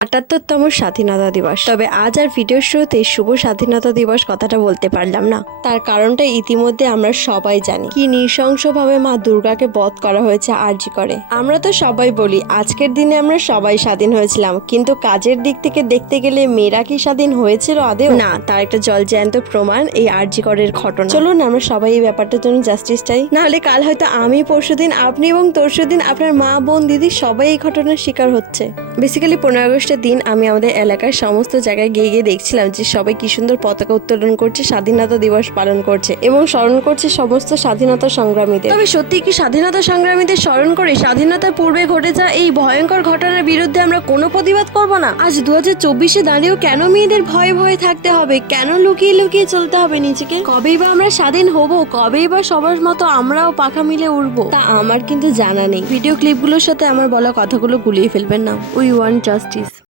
৭৮তম স্বাধীনতা দিবস। তবে আজ আর ভিডিওর শুরুতে শুভ স্বাধীনতা দিবস কথাটা বলতে পারলাম না। তার কারণটা ইতিমধ্যে আমরা সবাই জানি, কি নৃশংসভাবে মা দুর্গাকে বধ করা হয়েছে আরজি করে। আমরা তো সবাই বলি আজকের দিনে আমরা সবাই স্বাধীন হয়েছিলাম, কিন্তু কাজের দিক থেকে দেখতে গেলে মেয়েরা কি স্বাধীন হয়েছিল আদেও? না, তার একটা জলজ্যান্ত প্রমাণ এই আরজি করের ঘটনা। চলুন আমরা সবাই এই ব্যাপারটার জন্য জাস্টিস চাই, না হলে কাল হয়তো আমি, পরশুদিন আপনি এবং তরশুদিন আপনার মা, বোন, দিদি সবাই এই ঘটনার শিকার হচ্ছে। বেসিক্যালি 15 আগস্টের দিন আমি আমাদের এলাকার সমস্ত জায়গায় গিয়ে গিয়ে দেখছিলাম যে সবাই কি সুন্দর পতাকা উত্তোলন করছে, স্বাধীনতা দিবস পালন করছে এবং স্মরণ করছে সমস্ত স্বাধীনতা সংগ্রামীদের। তবে সত্যি কি স্বাধীনতা সংগ্রামীদের স্মরণ করে স্বাধীনতার পূর্বে ঘটে যাওয়া এই ভয়ঙ্কর ঘটনার বিরুদ্ধে আমরা কোনো প্রতিবাদ করব না? আজ 2024-এ দাঁড়িয়েও কেন মেয়েদের ভয়ে ভয়ে থাকতে হবে? কেন লুকিয়ে লুকিয়ে চলতে হবে নিজেকে? কবেই বা আমরা স্বাধীন হব? কবেই বা সবার মতো আমরাও পাখা মিলে উড়বো? তা আমার কিন্তু জানা নেই। ভিডিও ক্লিপগুলোর সাথে আমার বলা কথাগুলো গুলিয়ে ফেলবেন না। We want justice.